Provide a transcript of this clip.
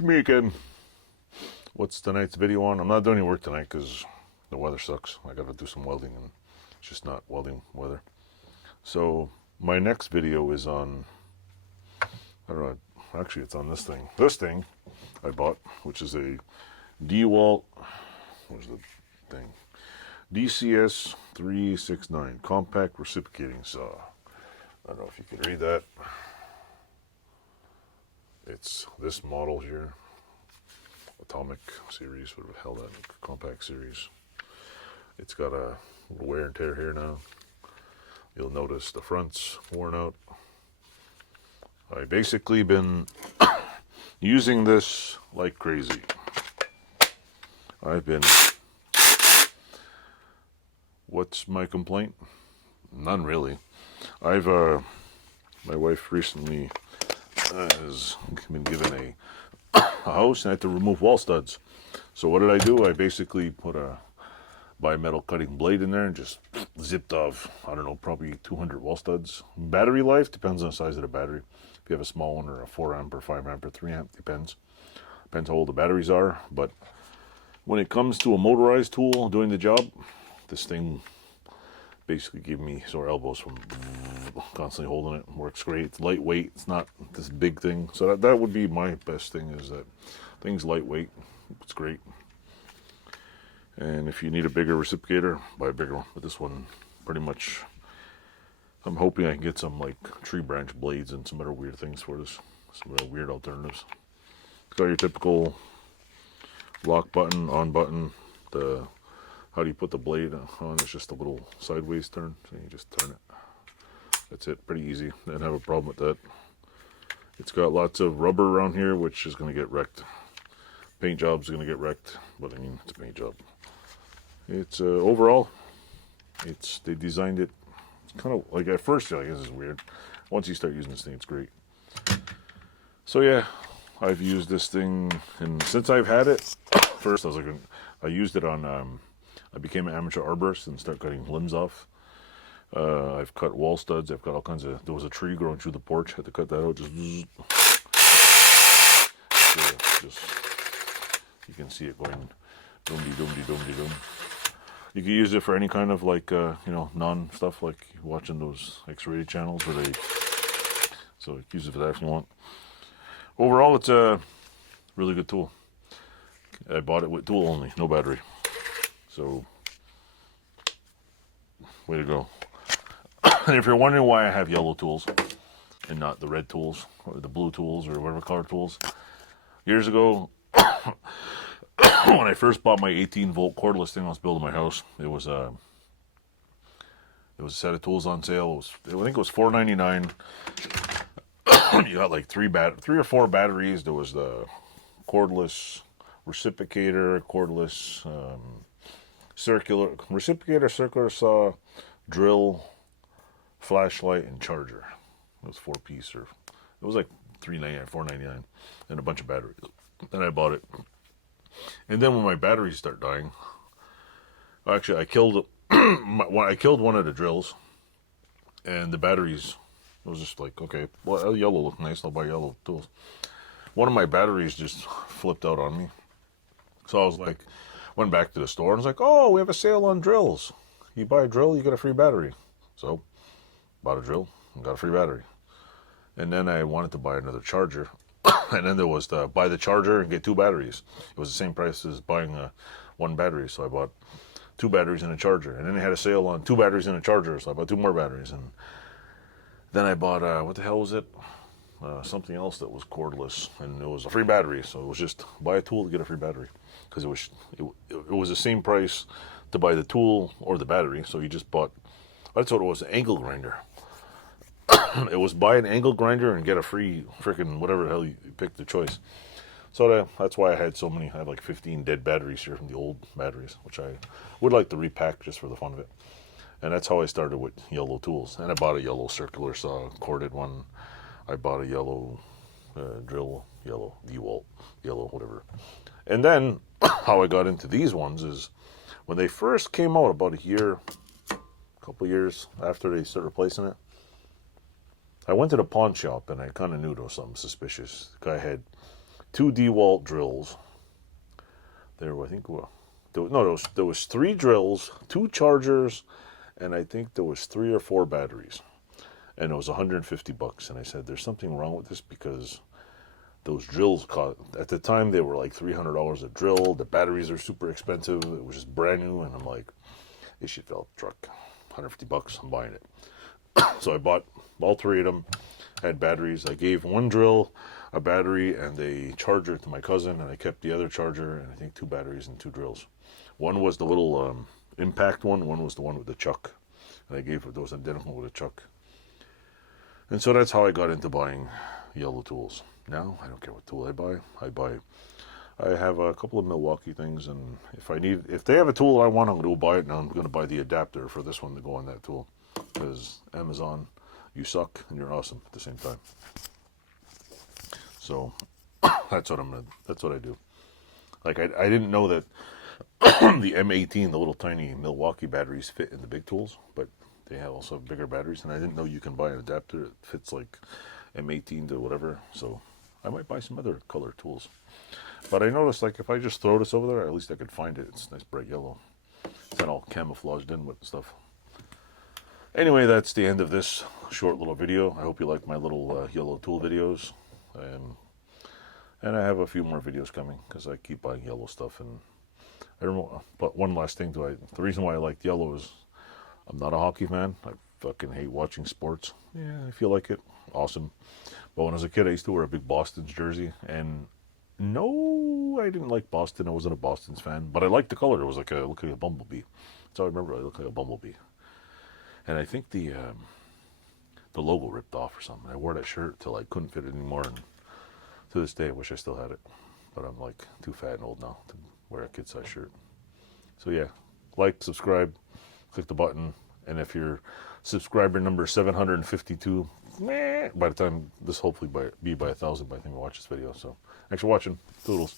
It's me again. What's tonight's video on? I'm not doing any work tonight because the weather sucks. I gotta do some welding and it's just not welding weather. So my next video is on, I don't know, actually it's on this thing. This thing I bought, which is a DEWALT, what is the thing? DCS369 compact reciprocating saw. I don't know if you can read that. It's this model here, Atomic series, whatever the hell that, compact series. It's got a little wear and tear here now. You'll notice the front's worn out. I've basically been using this like crazy. What's my complaint? None really. My wife recently has been given a house and I had to remove wall studs. So what did I do? I basically put a bimetal cutting blade in there and just zipped off, I don't know, probably 200 wall studs. Battery life depends on the size of the battery. If you have a small one or a 4 amp or 5 amp or 3 amp, depends how old the batteries are. But when it comes to a motorized tool doing the job, this thing basically gave me sore elbows from constantly holding it. Works great. It's lightweight. It's not this big thing. So that would be my best thing, is that thing's lightweight. It's great. And if you need a bigger reciprocator, buy a bigger one. But this one, pretty much, I'm hoping I can get some like tree branch blades and some other weird things for this. Some other weird alternatives. It's got your typical lock button, on button. How do you put the blade on? It's just a little sideways turn, so you just turn it. That's it, pretty easy. Didn't have a problem with that. It's got lots of rubber around here, which is going to get wrecked. Paint job's going to get wrecked, but I mean, it's a paint job. It's overall, they designed it. It's kind of like, at first you're like, this is weird. Once you start using this thing, it's great. So yeah, I've used this thing, and since I've had it, first I used it on. I became an amateur arborist and started cutting limbs off. I've cut wall studs. I've cut all kinds of. There was a tree growing through the porch. Had to cut that out. Just you can see it going doom-de doom-de doom-de doom. You can use it for any kind of like non stuff, like watching those X-rated channels where they. So you can use it for that if you want. Overall, it's a really good tool. I bought it with tool only, no battery. So, way to go. And if you're wondering why I have yellow tools and not the red tools or the blue tools or whatever color tools, years ago, when I first bought my 18-volt cordless thing I was building my house, it was a set of tools on sale. I think it was $4.99. You got like three or four batteries. There was the cordless reciprocator, cordless circular saw, drill, flashlight, and charger. It was 4-piece, or it was like $3.99, $4.99, and a bunch of batteries. Then I bought it, and then when my batteries start dying, actually I killed one of the drills, and the batteries. It was just like, okay, well, yellow look nice. I'll buy yellow tools. One of my batteries just flipped out on me, so I was like. Went back to the store and was like, oh, we have a sale on drills. You buy a drill, you get a free battery. So, bought a drill and got a free battery. And then I wanted to buy another charger. And then there was the buy the charger and get 2 batteries. It was the same price as buying one battery. So I bought 2 batteries and a charger. And then they had a sale on 2 batteries and a charger. So I bought 2 more batteries. And then I bought, what the hell was it? Something else that was cordless, and it was a free battery. So it was just buy a tool to get a free battery, because it was the same price to buy the tool or the battery. So you just bought. That's what it was, an angle grinder. It was buy an angle grinder and get a free freaking whatever the hell you pick the choice. So that's why I had so many. I have like 15 dead batteries here from the old batteries, which I would like to repack just for the fun of it. And that's how I started with yellow tools. And I bought a yellow circular saw, corded one. I bought a yellow drill, yellow DEWALT, yellow whatever. And then how I got into these ones is when they first came out, about a couple years after they started replacing it, I went to the pawn shop and I kind of knew there was something suspicious. The guy had 2 DEWALT drills. There were, I think, there was 3 drills, 2 chargers, and I think there was 3 or 4 batteries. And it was $150. And I said, there's something wrong with this, because those drills cost, at the time they were like $300 a drill. The batteries are super expensive. It was just brand new, and I'm like, this shit fell off the truck. $150, I'm buying it. So I bought all 3 of them, had batteries. I gave one drill a battery and a charger to my cousin, and I kept the other charger and I think 2 batteries and 2 drills. One was the little impact one was the one with the chuck. And I gave those identical with a chuck. And so that's how I got into buying yellow tools. Now I don't care what tool I buy. I have a couple of Milwaukee things, and if they have a tool I want, I'm going to buy it, and I'm going to buy the adapter for this one to go on that tool. Because Amazon, you suck and you're awesome at the same time. So that's what I do. Like I didn't know that the M18, the little tiny Milwaukee batteries, fit in the big tools, but they have also bigger batteries, and I didn't know you can buy an adapter that fits like M18 to whatever. So I might buy some other color tools. But I noticed, like, if I just throw this over there, at least I could find it. It's nice bright yellow. It's not all camouflaged in with stuff. Anyway, that's the end of this short little video. I hope you like my little yellow tool videos. And I have a few more videos coming, because I keep buying yellow stuff. And I don't know, but one last thing, the reason why I like yellow is I'm not a hockey fan. I fucking hate watching sports. Yeah, if you like it, awesome. But when I was a kid, I used to wear a big Boston's jersey, and no, I didn't like Boston. I wasn't a Boston's fan, but I liked the color. It was like looked like a bumblebee. That's all I remember. I looked like a bumblebee. And I think the logo ripped off or something. I wore that shirt till I couldn't fit it anymore, and to this day, I wish I still had it. But I'm like too fat and old now to wear a kid-size shirt. So yeah, like, subscribe, click the button, and if you're subscriber number 752, by the time this hopefully be by 1,000 by the time you watch this video. So thanks for watching. Toodles.